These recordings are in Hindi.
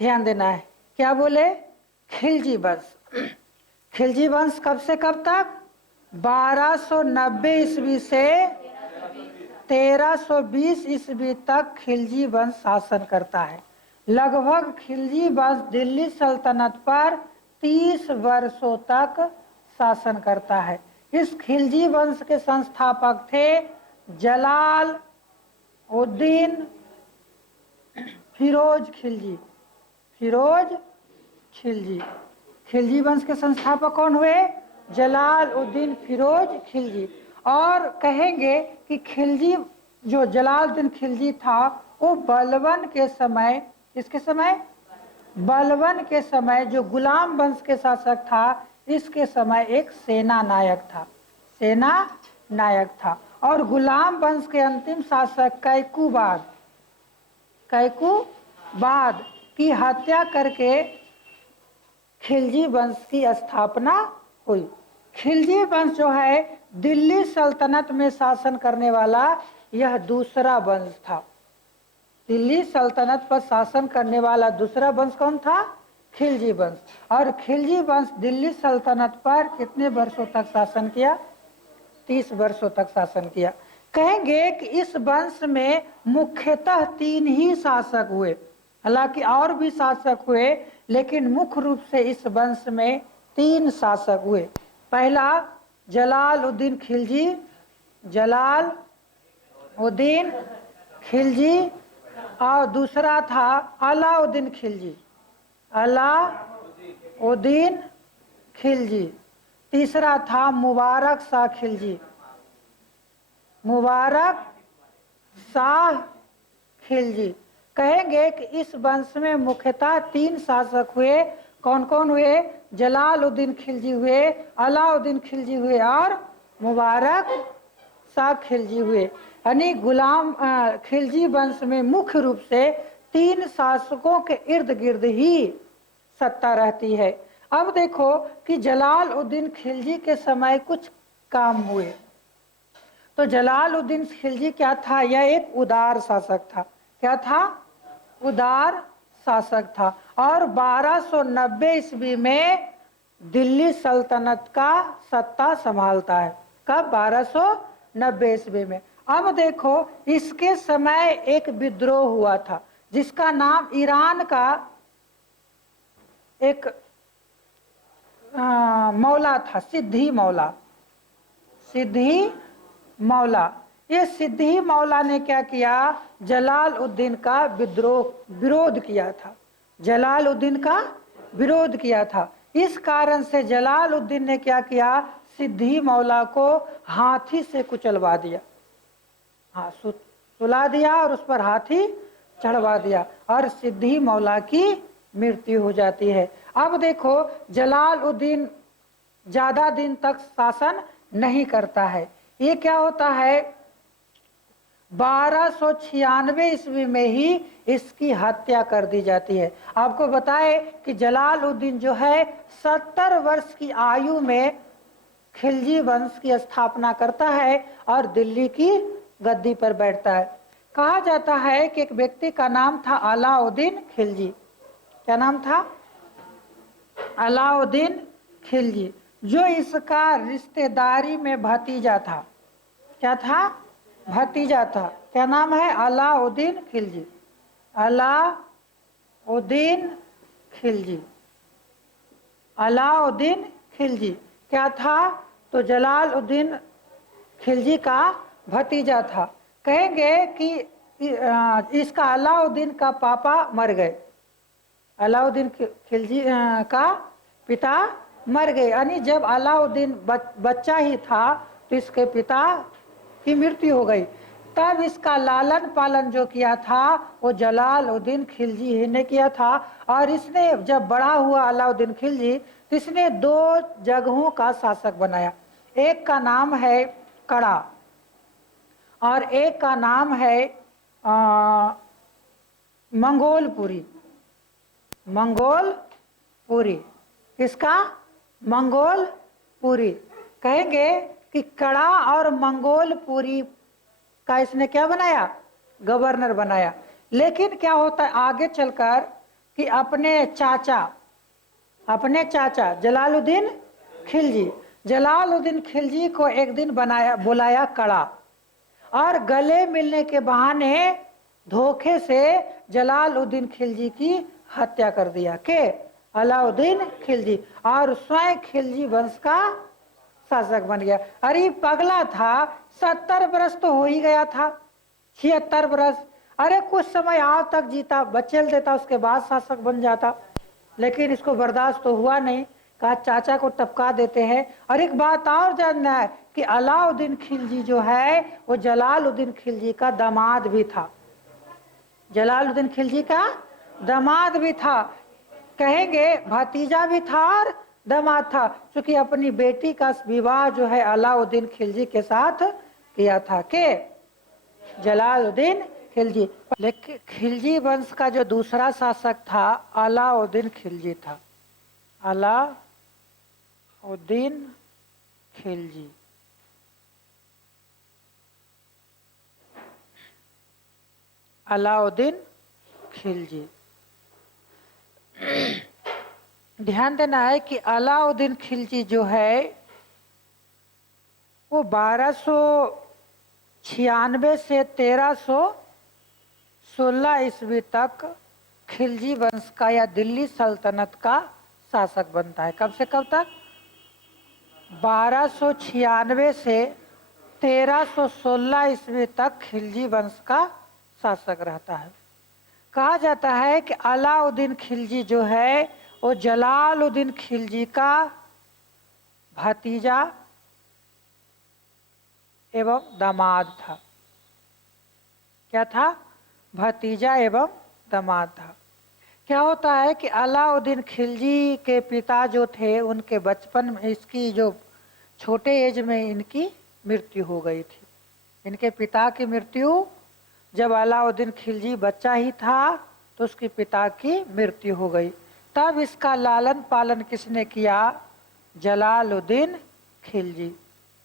ध्यान देना है। क्या बोले? खिलजी वंश। खिलजी वंश कब से कब तक? 1290 ईस्वी से 1320 ईस्वी तक खिलजी वंश शासन करता है। लगभग खिलजी वंश दिल्ली सल्तनत पर 30 वर्षों तक शासन करता है। इस खिलजी वंश के संस्थापक थे जलाल उद्दीन फिरोज खिलजी। फिरोज खिलजी। खिलजी वंश के संस्थापक कौन हुए? जलाल उद्दीन फिरोज खिलजी। और कहेंगे कि खिलजी जो जलालुद्दीन खिलजी था वो बलबन के समय, इसके समय बलबन के समय जो गुलाम वंश के शासक था, इसके समय एक सेना नायक था, सेना नायक था। और गुलाम वंश के अंतिम शासक कैकुबाद की हत्या करके खिलजी वंश की स्थापना हुई। खिलजी वंश जो है दिल्ली सल्तनत में शासन करने वाला यह दूसरा वंश था। दिल्ली सल्तनत पर शासन करने वाला दूसरा वंश कौन था? खिलजी वंश। और खिलजी वंश दिल्ली सल्तनत पर कितने वर्षों तक शासन किया? 30 वर्षों तक शासन किया। कहेंगे कि इस वंश में मुख्यतः 3 ही शासक हुए, हालांकि और भी शासक हुए, लेकिन मुख्य रूप से इस वंश में 3 शासक हुए। पहला जलाल उद्दीन खिलजी, जलाल उद्दीन खिलजी, और दूसरा था अलाउद्दीन खिलजी, अलाउद्दीन खिलजी। तीसरा था मुबारक शाह खिलजी, मुबारक शाह खिलजी। कहेंगे कि इस वंश में मुख्यतः 3 शासक हुए। कौन कौन हुए? जलालुद्दीन खिलजी हुए, अलाउद्दीन खिलजी हुए और मुबारक शाह खिलजी हुए। यानी गुलाम खिलजी वंश में मुख्य रूप से 3 शासकों के इर्द गिर्द ही सत्ता रहती है। अब देखो कि जलालुद्दीन खिलजी के समय कुछ काम हुए। तो जलालुद्दीन खिलजी क्या था? यह एक उदार शासक था। क्या था? उदार शासक था। और 1290 ईस्वी में दिल्ली सल्तनत का सत्ता संभालता है। कब? 1290 ईस्वी में। अब देखो इसके समय एक विद्रोह हुआ था जिसका नाम ईरान का एक मौला था, सिद्धी मौला, सिद्धी मौला। ये सिद्धी मौला ने क्या किया? जलालुद्दीन का विरोध किया था, जलालुद्दीन का विरोध किया था। इस कारण से जलालुद्दीन ने क्या किया? सिद्धी मौला को हाथी से कुचलवा दिया, हाँ, सुला दिया और उस पर हाथी चढ़वा दिया और सिद्धी मौला की मृत्यु हो जाती है। अब देखो जलालुद्दीन ज्यादा दिन तक शासन नहीं करता है। ये क्या होता है? 1296 ईस्वी में ही इसकी हत्या कर दी जाती है। आपको बताए कि जलालुद्दीन जो है 70 वर्ष की आयु में खिलजी वंश की स्थापना करता है और दिल्ली की गद्दी पर बैठता है। कहा जाता है कि एक व्यक्ति का नाम था अलाउद्दीन खिलजी। क्या नाम था? अलाउद्दीन खिलजी, जो इसका रिश्तेदारी में भतीजा था। क्या था? भतीजा था। क्या नाम है? अलाउद्दीन खिलजी, अलाउद्दीन खिलजी, अलाउद्दीन खिलजी क्या था? तो जलालुद्दीन खिलजी का भतीजा था। कहेंगे कि इसका अलाउद्दीन का पापा मर गए, अलाउद्दीन खिलजी का पिता मर गए। यानी जब अलाउद्दीन बच्चा ही था तो इसके पिता की मृत्यु हो गई। तब इसका लालन पालन जो किया था वो जलालुद्दीन खिलजी ही ने किया था। और इसने जब बड़ा हुआ अलाउद्दीन खिलजी तो इसने 2 जगहों का शासक बनाया। एक का नाम है कड़ा और एक का नाम है मंगोलपुरी, मंगोलपुरी। किसका? मंगोलपुरी। कहेंगे कि कड़ा और मंगोलपुरी का इसने क्या बनाया? गवर्नर बनाया। लेकिन क्या होता है आगे चलकर कि अपने चाचा जलालुद्दीन खिलजी, जलालुद्दीन खिलजी को एक दिन बुलाया कड़ा, और गले मिलने के बहाने धोखे से जलालुद्दीन खिलजी की हत्या कर दिया के अलाउद्दीन खिलजी, और स्वयं खिलजी वंश का शासक बन गया। अरे पगला था, 70 वर्ष तो हो ही गया था, 76 वर्ष, अरे कुछ समय आज तक जीता, बचेल देता, उसके बाद शासक बन जाता, लेकिन इसको बर्दाश्त तो हुआ नहीं, कहा चाचा को टपका देते हैं। और एक बात और जानना है कि अलाउद्दीन खिलजी जो है वो जलालुद्दीन खिलजी का दामाद भी था, जलालुद्दीन खिलजी का दामाद भी था, कहेंगे भतीजा भी था और दामाद था, क्योंकि अपनी बेटी का विवाह जो है अलाउद्दीन खिलजी के साथ किया था के जलालुद्दीन खिलजी। लेकिन खिलजी वंश का जो दूसरा शासक था अलाउद्दीन खिलजी था, अलाउद्दीन खिलजी। अलाउद्दीन खिलजी, ध्यान देना है कि अलाउद्दीन खिलजी जो है वो 1296 से 1316 ईस्वी तक खिलजी वंश का या दिल्ली सल्तनत का शासक बनता है। कब से कब तक? 1296 से 1316 ईस्वी तक खिलजी वंश का शासक रहता है। कहा जाता है कि अलाउद्दीन खिलजी जो है वो जलालुद्दीन खिलजी का भतीजा एवं दामाद था। क्या था? भतीजा एवं दामाद था। क्या होता है कि अलाउद्दीन खिलजी के पिता जो थे उनके बचपन में, इसकी जो छोटे एज में इनकी मृत्यु हो गई थी। इनके पिता की मृत्यु जब अलाउद्दीन खिलजी बच्चा ही था तो उसके पिता की मृत्यु हो गई। तब इसका लालन पालन किसने किया? जलालुद्दीन खिलजी।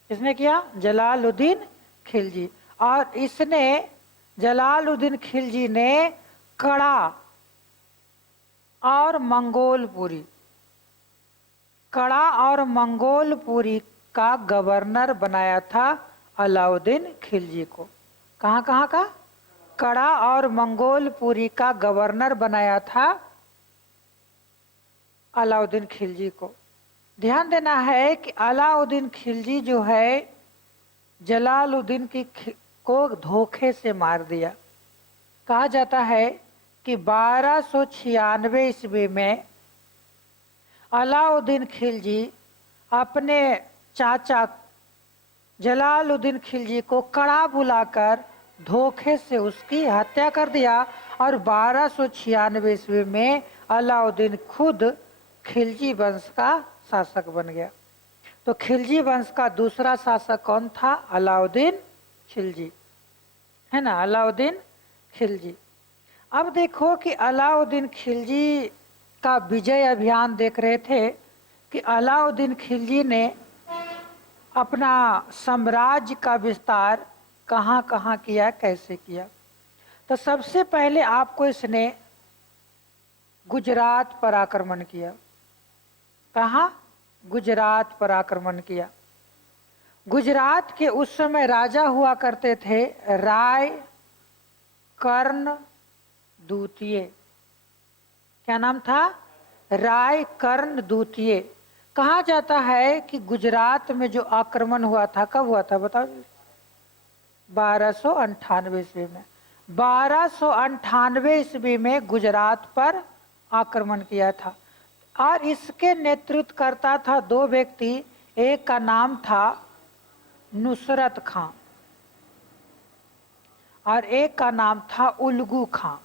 किसने किया? जलालुद्दीन खिलजी। और इसने, जलालुद्दीन खिलजी ने कड़ा और मंगोलपुरी, कड़ा और मंगोलपुरी का गवर्नर बनाया था अलाउद्दीन खिलजी को। कहाँ कहाँ का? कड़ा और मंगोलपुरी का गवर्नर बनाया था अलाउद्दीन खिलजी को। ध्यान देना है कि अलाउद्दीन खिलजी जो है जलालुद्दीन को धोखे से मार दिया। कहा जाता है कि 1296 ईस्वी में अलाउद्दीन खिलजी अपने चाचा जलालुद्दीन खिलजी को कड़ा बुलाकर धोखे से उसकी हत्या कर दिया, और 1296 ईस्वी में अलाउद्दीन खुद खिलजी वंश का शासक बन गया। तो खिलजी वंश का दूसरा शासक कौन था? अलाउद्दीन खिलजी, है ना, अलाउद्दीन खिलजी। अब देखो कि अलाउद्दीन खिलजी का विजय अभियान देख रहे थे कि अलाउद्दीन खिलजी ने अपना साम्राज्य का विस्तार कहाँ कहाँ किया, कैसे किया। तो सबसे पहले आपको इसने गुजरात पर आक्रमण किया। कहाँ? गुजरात पर आक्रमण किया। गुजरात के उस समय राजा हुआ करते थे राय कर्ण द्वितीय। क्या नाम था? राय कर्ण द्वितीय। कहा जाता है कि गुजरात में जो आक्रमण हुआ था, कब हुआ था बताओ? 1298 ईस्वी में। 1298 ईस्वी में गुजरात पर आक्रमण किया था, और इसके नेतृत्व करता था दो व्यक्ति। एक का नाम था नुसरत खां और एक का नाम था उल्गू खां।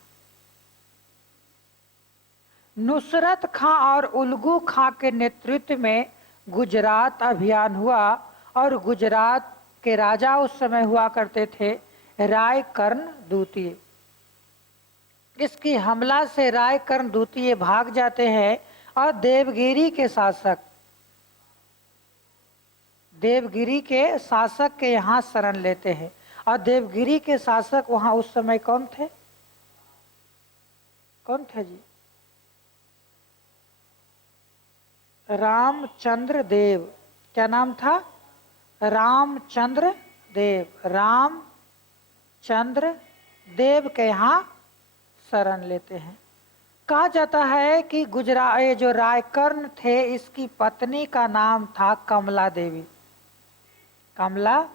नुसरत खां और उल्गू खां के नेतृत्व में गुजरात अभियान हुआ, और गुजरात के राजा उस समय हुआ करते थे राय कर्ण द्वितीय। इसकी हमला से राय कर्ण द्वितीय भाग जाते हैं और देवगिरी के शासक, देवगिरी के शासक के यहाँ शरण लेते हैं। और देवगिरी के शासक वहाँ उस समय कौन थे? कौन थे जी? रामचंद्र देव। क्या नाम था? रामचंद्र देव। रामचंद्र देव के यहाँ शरण लेते हैं। कहा जाता है कि गुजरात, ये जो रायकर्ण थे, इसकी पत्नी का नाम था कमला देवी। कमला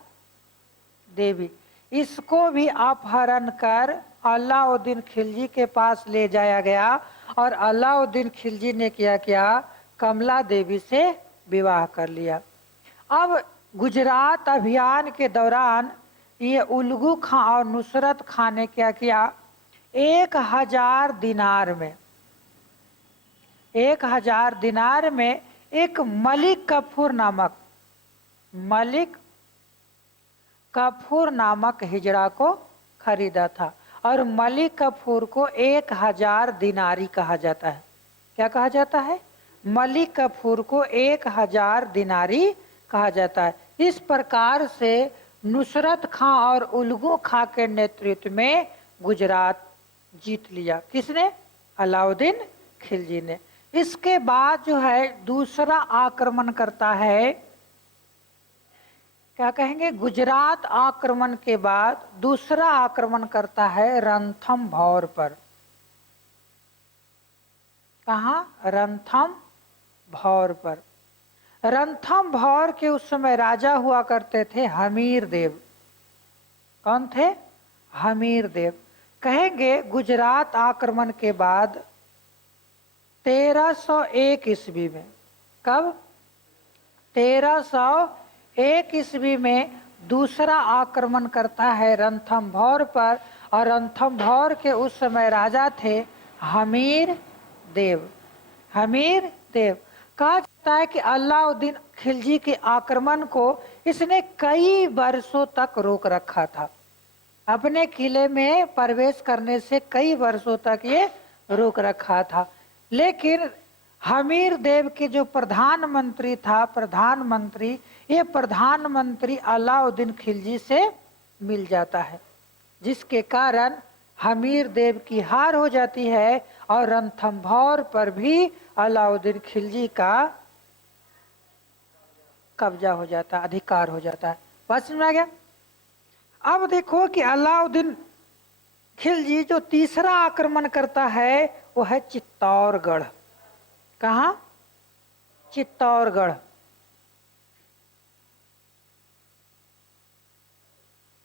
देवी। इसको भी अपहरण कर अलाउद्दीन खिलजी के पास ले जाया गया और अलाउद्दीन खिलजी ने क्या कमला देवी से विवाह कर लिया। अब गुजरात अभियान के दौरान ये उल्गू खां और नुसरत खां ने क्या किया, 1000 दिनार में 1000 दिनार में एक मलिक कफूर नामक हिजड़ा को खरीदा था। और मलिक कफूर को 1000 दिनारी कहा जाता है। क्या कहा जाता है? मलिक कफूर को 1000 दिनारी कहा जाता है। इस प्रकार से नुसरत खां और उल्गू खां के नेतृत्व में गुजरात जीत लिया। किसने? अलाउद्दीन खिलजी ने। इसके बाद जो है दूसरा आक्रमण करता है, क्या कहेंगे, गुजरात आक्रमण के बाद दूसरा आक्रमण करता है रणथंभौर पर। कहाँ? रणथंभौर पर। रणथंभौर के उस समय राजा हुआ करते थे हमीर देव। कौन थे? हमीर देव। कहेंगे गुजरात आक्रमण के बाद 1301 ईस्वी में, कब? 1301 ईस्वी में दूसरा आक्रमण करता है रणथंभौर पर। और रणथंभौर के उस समय राजा थे हमीर देव। हमीर देव। कहा जाता है कि अलाउद्दीन खिलजी के आक्रमण को इसने कई वर्षों तक रोक रखा था। अपने किले में प्रवेश करने से कई वर्षों तक ये रोक रखा था। लेकिन हमीर देव के जो प्रधानमंत्री था, ये प्रधानमंत्री अलाउद्दीन खिलजी से मिल जाता है, जिसके कारण हमीर देव की हार हो जाती है और रणथंभौर पर भी अलाउद्दीन खिलजी का कब्जा हो जाता है, अधिकार हो जाता है। बात समझ में आ गया? अब देखो कि अलाउद्दीन खिलजी जो तीसरा आक्रमण करता है वो है चित्तौड़गढ़। कहाँ? चित्तौड़गढ़।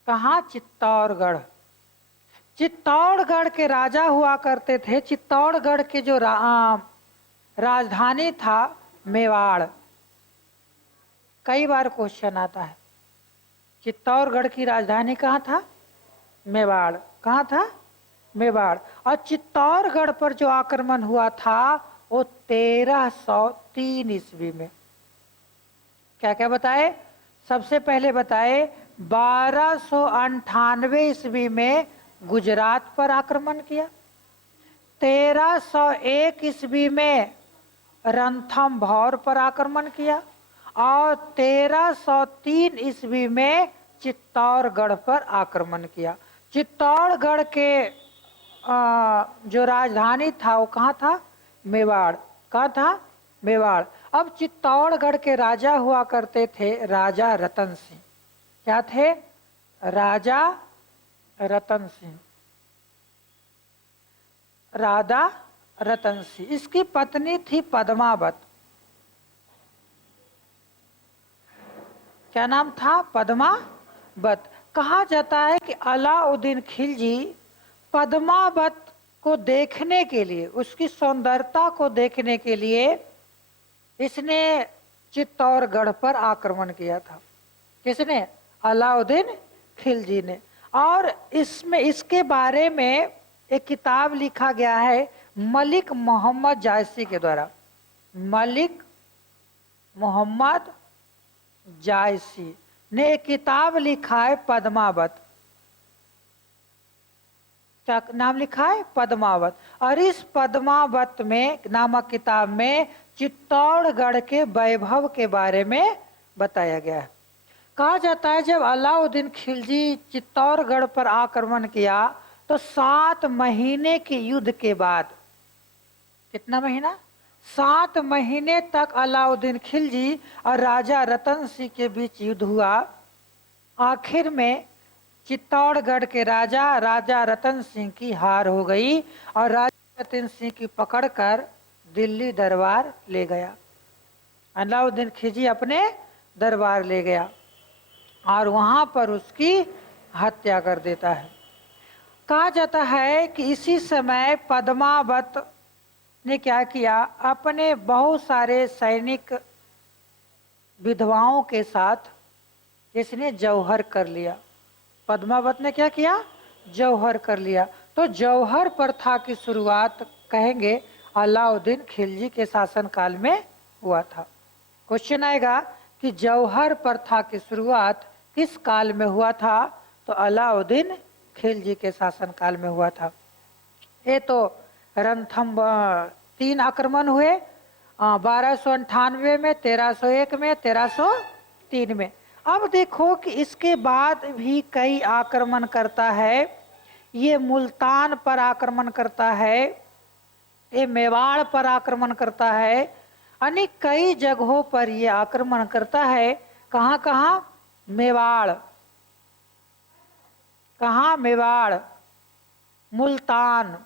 कहाँ? चित्तौड़गढ़। चित्तौड़गढ़ के राजा हुआ करते थे। चित्तौड़गढ़ के जो राजधानी था मेवाड़। कई बार क्वेश्चन आता है, चित्तौड़गढ़ की राजधानी कहाँ था? मेवाड़। कहाँ था? मेवाड़। और चित्तौड़गढ़ पर जो आक्रमण हुआ था वो 1303 ईस्वी में। क्या क्या बताए? सबसे पहले बताए 1298 ईस्वी में गुजरात पर आक्रमण किया। 1301 ईस्वी में रणथंभौर पर आक्रमण किया और 1303 ईस्वी में चित्तौड़गढ़ पर आक्रमण किया। चित्तौड़गढ़ के जो राजधानी था वो कहाँ था? मेवाड़। कहाँ था? मेवाड़। अब चित्तौड़गढ़ के राजा हुआ करते थे राजा रतन सिंह। क्या थे? राजा रतन सिंह। राजा रतन सिंह। इसकी पत्नी थी पद्मावत। क्या नाम था? पद्मावत। कहा जाता है कि अलाउद्दीन खिलजी पद्मावत को देखने के लिए, उसकी सौंदर्यता को देखने के लिए इसने चित्तौड़गढ़ पर आक्रमण किया था। किसने? अलाउद्दीन खिलजी ने। और इसमें इसके बारे में एक किताब लिखा गया है मलिक मोहम्मद जायसी के द्वारा। मलिक मोहम्मद जायसी ने एक किताब लिखा है पद्मावत। क्या नाम लिखा है? पद्मावत। और इस पद्मावत में नामक किताब में चित्तौड़गढ़ के वैभव के बारे में बताया गया है। कहा जाता है जब अलाउद्दीन खिलजी चित्तौड़गढ़ पर आक्रमण किया तो 7 महीने के युद्ध के बाद, कितना महीना? 7 महीने तक अलाउद्दीन खिलजी और राजा रतन सिंह के बीच युद्ध हुआ। आखिर में चित्तौड़गढ़ के राजा रतन सिंह की हार हो गई और राजा रतन सिंह की पकड़कर दिल्ली दरबार ले गया। अलाउद्दीन खिलजी अपने दरबार ले गया और वहां पर उसकी हत्या कर देता है। कहा जाता है कि इसी समय पद्मावत ने क्या किया, अपने बहुत सारे सैनिक विधवाओं के साथ इसने जौहर कर लिया। पद्मावत ने क्या किया, जौहर कर लिया। तो जौहर प्रथा की शुरुआत कहेंगे अलाउद्दीन खिलजी के शासनकाल में हुआ था। क्वेश्चन आएगा कि जौहर प्रथा की शुरुआत किस काल में हुआ था, तो अलाउद्दीन खिलजी के शासनकाल में हुआ था। ये तो रणथंभ 3 आक्रमण हुए 1298 में, 1301 में, 1303 में। अब देखो कि इसके बाद भी कई आक्रमण करता है। ये मुल्तान पर आक्रमण करता है, ये मेवाड़ पर आक्रमण करता है, यानी कई जगहों पर ये आक्रमण करता है। कहाँ कहाँ, मेवाड़, कहाँ, मेवाड़, मुल्तान,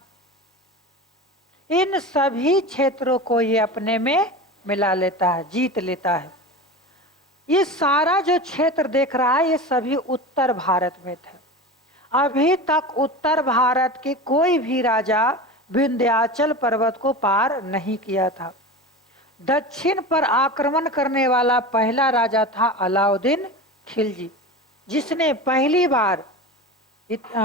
इन सभी क्षेत्रों को ये अपने में मिला लेता है, जीत लेता है। ये सारा जो क्षेत्र देख रहा है ये सभी उत्तर भारत में थे। अभी तक उत्तर भारत के कोई भी राजा विंध्याचल पर्वत को पार नहीं किया था। दक्षिण पर आक्रमण करने वाला पहला राजा था अलाउद्दीन खिलजी, जिसने पहली बार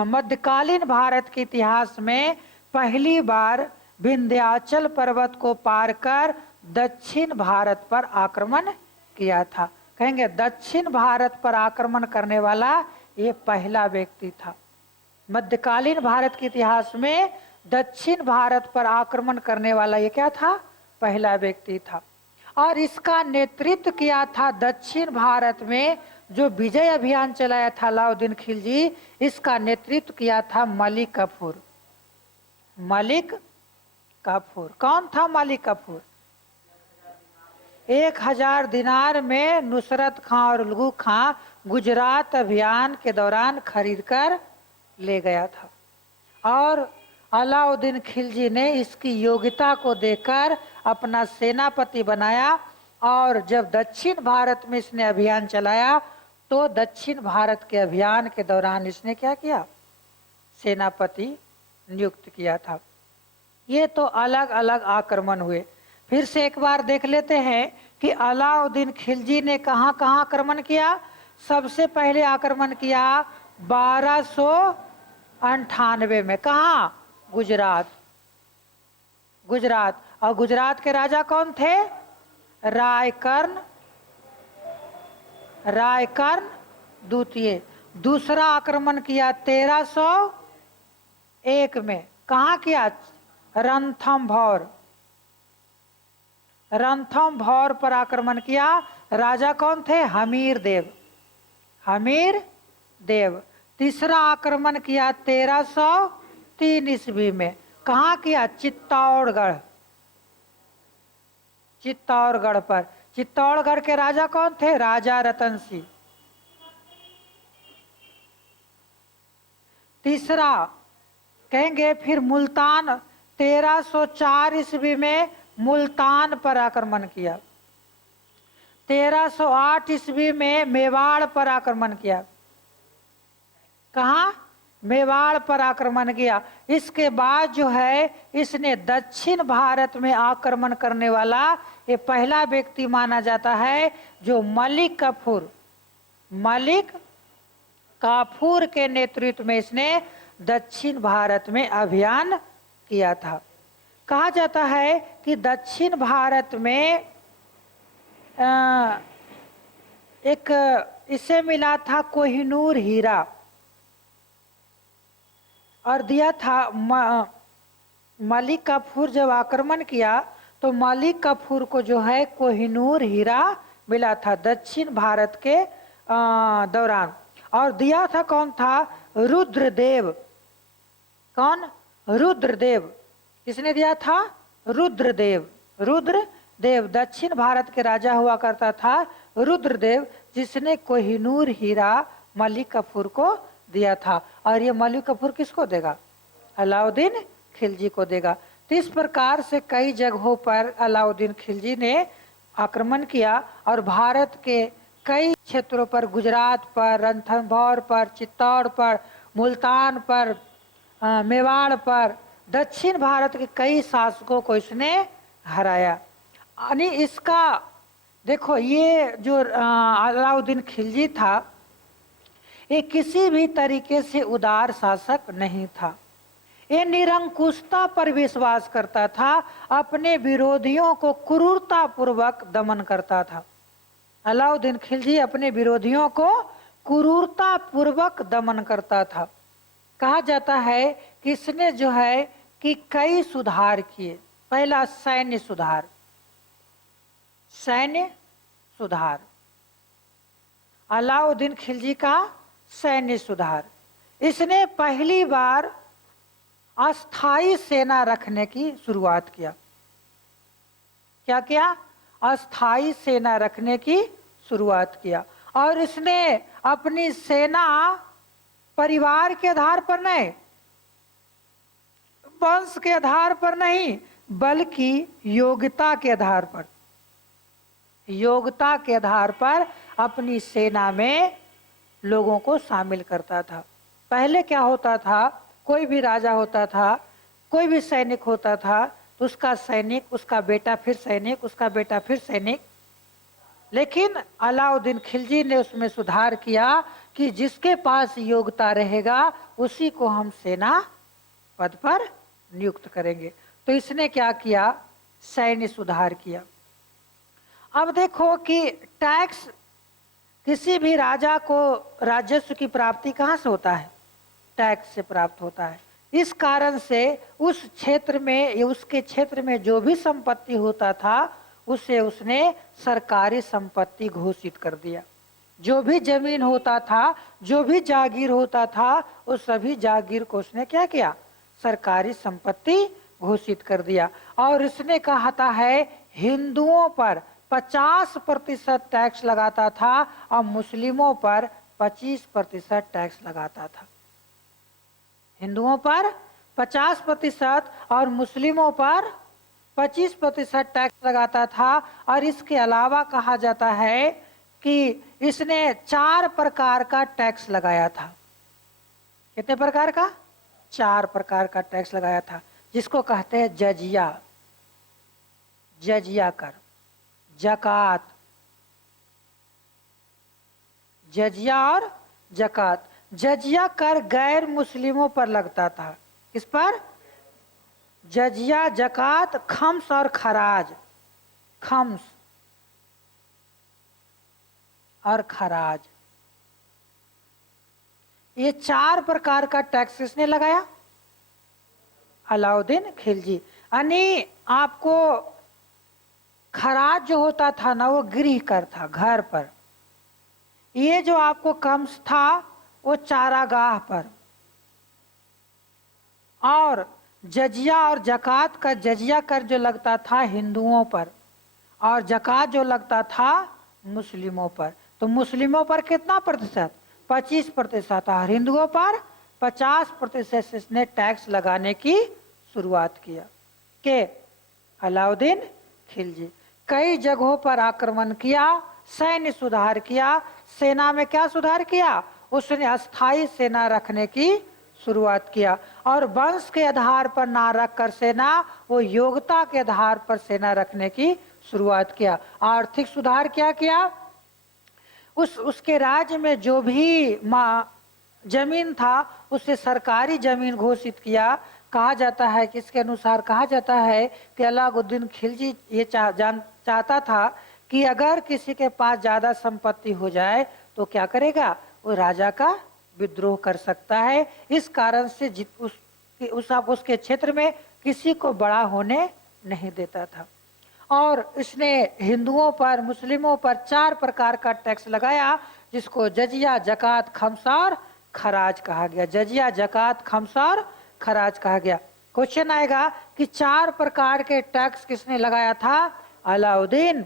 मध्यकालीन भारत के इतिहास में पहली बार विंध्याचल पर्वत को पार कर दक्षिण भारत पर आक्रमण किया था। कहेंगे दक्षिण भारत पर आक्रमण करने वाला ये पहला व्यक्ति था। मध्यकालीन भारत के इतिहास में दक्षिण भारत पर आक्रमण करने वाला ये क्या था, पहला व्यक्ति था। और इसका नेतृत्व किया था दक्षिण भारत में जो विजय अभियान चलाया था अलाउद्दीन खिलजी, इसका नेतृत्व किया था मलिक काफूर। मलिक काफूर कौन था? मलिक काफूर 1000 दिनार में नुसरत खां और उल्गू खां गुजरात अभियान के दौरान खरीद कर ले गया था। और अलाउद्दीन खिलजी ने इसकी योग्यता को देखकर अपना सेनापति बनाया और जब दक्षिण भारत में इसने अभियान चलाया तो दक्षिण भारत के अभियान के दौरान इसने क्या किया, सेनापति नियुक्त किया था। ये तो अलग अलग आक्रमण हुए। फिर से एक बार देख लेते हैं कि अलाउद्दीन खिलजी ने कहाँ कहाँ आक्रमण किया। सबसे पहले आक्रमण किया 1298 में, कहाँ? गुजरात। गुजरात, और गुजरात के राजा कौन थे? रायकर्ण, रायकर्ण द्वितीय। दूसरा आक्रमण किया 1301 में, कहाँ किया? रणथंभौर, रणथंभौर पर आक्रमण किया। राजा कौन थे? हमीर देव, हमीर देव। तीसरा आक्रमण किया 1303 ईस्वी में, कहाँ किया? चित्तौड़गढ़, चित्तौड़गढ़ पर। चित्तौड़गढ़ के राजा कौन थे? राजा रतन सिंह। तीसरा कहेंगे फिर मुल्तान 1304 ईस्वी में मुल्तान पर आक्रमण किया। 1308 ईस्वी में मेवाड़ पर आक्रमण किया। कहाँ? मेवाड़ पर आक्रमण किया। इसके बाद जो है इसने दक्षिण भारत में आक्रमण करने वाला ये पहला व्यक्ति माना जाता है जो मलिक काफूर, मलिक काफूर के नेतृत्व में इसने दक्षिण भारत में अभियान किया था। कहा जाता है कि दक्षिण भारत में एक इसे मिला था कोहिनूर हीरा और दिया था मलिक काफूर जब आक्रमण किया तो मलिक काफूर को जो है कोहिनूर हीरा मिला था दक्षिण भारत के दौरान। और दिया था कौन था? रुद्रदेव। कौन? रुद्रदेव। किसने दिया था? रुद्रदेव। रुद्रदेव दक्षिण भारत के राजा हुआ करता था रुद्रदेव, जिसने कोहिनूर हीरा मलिक कफूर को दिया था। और ये मलिक कफूर किसको देगा? अलाउद्दीन खिलजी को देगा। तो इस प्रकार से कई जगहों पर अलाउद्दीन खिलजी ने आक्रमण किया और भारत के कई क्षेत्रों पर, गुजरात पर, रणथंभौर पर, चित्तौड़ पर, मुल्तान पर, मेवाड़ पर, दक्षिण भारत के कई शासकों को इसने हराया। यानी इसका देखो, ये जो अलाउद्दीन खिलजी था, ये किसी भी तरीके से उदार शासक नहीं था। ये निरंकुशता पर विश्वास करता था, अपने विरोधियों को क्रूरता पूर्वक दमन करता था। अलाउद्दीन खिलजी अपने विरोधियों को क्रूरता पूर्वक दमन करता था। कहा जाता है कि इसने जो है कि कई सुधार किए। पहला सैन्य सुधार, सैन्य सुधार, अलाउद्दीन खिलजी का सैन्य सुधार। इसने पहली बार अस्थाई सेना रखने की शुरुआत किया। क्या किया? अस्थाई सेना रखने की शुरुआत किया। और इसने अपनी सेना परिवार के आधार पर नहीं, वंश के आधार पर नहीं, बल्कि योग्यता के आधार पर, योग्यता के आधार पर अपनी सेना में लोगों को शामिल करता था। पहले क्या होता था, कोई भी राजा होता था, कोई भी सैनिक होता था, तो उसका सैनिक, उसका बेटा फिर सैनिक, उसका बेटा फिर सैनिक। लेकिन अलाउद्दीन खिलजी ने उसमें सुधार किया कि जिसके पास योग्यता रहेगा उसी को हम सेना पद पर नियुक्त करेंगे। तो इसने क्या किया? सैन्य सुधार किया। अब देखो कि टैक्स, किसी भी राजा को राजस्व की प्राप्ति कहाँ से होता है? टैक्स से प्राप्त होता है। इस कारण से उस क्षेत्र में, उसके क्षेत्र में जो भी संपत्ति होता था उसे उसने सरकारी संपत्ति घोषित कर दिया। जो भी जमीन होता था, जो भी जागीर होता था, उस सभी जागीर को उसने क्या किया? सरकारी संपत्ति घोषित कर दिया। और इसने कहा है हिंदुओं पर 50% टैक्स लगाता था और मुस्लिमों पर 25% टैक्स लगाता था। हिंदुओं पर 50% और मुस्लिमों पर 25% टैक्स लगाता था। और इसके अलावा कहा जाता है कि इसने 4 प्रकार का टैक्स लगाया था। कितने प्रकार का? 4 प्रकार का टैक्स लगाया था, जिसको कहते हैं जजिया, जजिया कर, जकात, जजिया और जकात। जजिया कर गैर मुस्लिमों पर लगता था। किस पर? जजिया, जकात, खम्स और खराज। खम्स और खराज, ये 4 प्रकार का टैक्स किसने लगाया? अलाउद्दीन खिलजी। यानी आपको खराज जो होता था ना, वो गृह कर था, घर पर। ये जो आपको खम्स था वो चारागाह पर। और जजिया और जकात का, जजिया कर जो लगता था हिंदुओं पर और जकात जो लगता था मुस्लिमों पर। तो मुस्लिमों पर कितना प्रतिशत? 25%। और हिंदुओं पर 50% इसने टैक्स लगाने की शुरुआत किया। के अलाउद्दीन खिलजी कई जगहों पर आक्रमण किया, सैन्य सुधार किया। सेना में क्या सुधार किया? उसने अस्थाई सेना रखने की शुरुआत किया। और वंश के आधार पर ना रखकर सेना, वो योग्यता के आधार पर सेना रखने की शुरुआत किया। आर्थिक सुधार क्या किया? उसके राज्य में जो भी जमीन था उसे सरकारी जमीन घोषित किया। कहा जाता है कि इसके अनुसार कहा जाता है कि अलाउद्दीन खिलजी ये चाहता था कि अगर किसी के पास ज्यादा संपत्ति हो जाए तो क्या करेगा? वो राजा का विद्रोह कर सकता है। इस कारण से उसके क्षेत्र में किसी को बड़ा होने नहीं देता था। और इसने हिंदुओं पर, मुस्लिमों पर 4 प्रकार का टैक्स लगाया, जिसको जजिया, जकात, खम्स और खराज कहा गया। जजिया, जकात, खम्स और खराज कहा गया। क्वेश्चन आएगा कि 4 प्रकार के टैक्स किसने लगाया था? अलाउद्दीन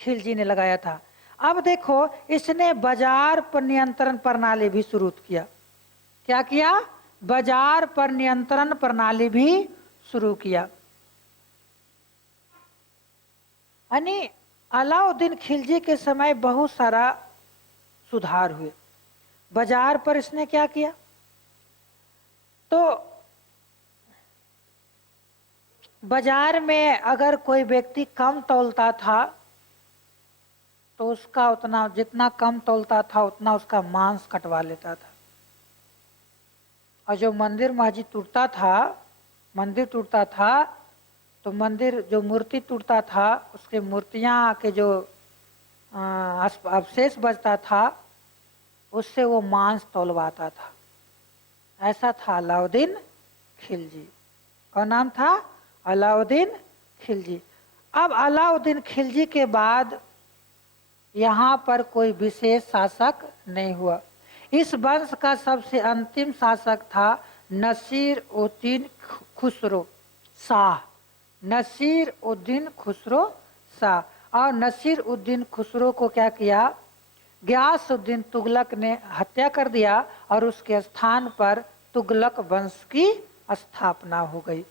खिलजी ने लगाया था। अब देखो, इसने बाजार पर नियंत्रण प्रणाली भी शुरू किया। क्या किया? बाजार पर नियंत्रण प्रणाली भी शुरू किया। यानी अलाउद्दीन खिलजी के समय बहुत सारा सुधार हुए। बाजार पर इसने क्या किया? तो बाजार में अगर कोई व्यक्ति कम तौलता था तो उसका उतना, जितना कम तौलता था उतना उसका मांस कटवा लेता था। और जो मंदिर मस्जिद टूटता था, मंदिर टूटता था तो मंदिर जो मूर्ति टूटता था उसके मूर्तियां के जो अवशेष बचता था उससे वो मांस तौलवाता था। ऐसा था अलाउद्दीन खिलजी। और नाम था अलाउद्दीन खिलजी। अब अलाउद्दीन खिलजी के बाद यहाँ पर कोई विशेष शासक नहीं हुआ। इस वंश का सबसे अंतिम शासक था नसीर उद्दीन खुसरो शाह। नसीर उद्दीन खुसरो शाह। और नसीर उद्दीन खुसरो को क्या किया? गयासुद्दीन तुगलक ने हत्या कर दिया और उसके स्थान पर तुगलक वंश की स्थापना हो गई।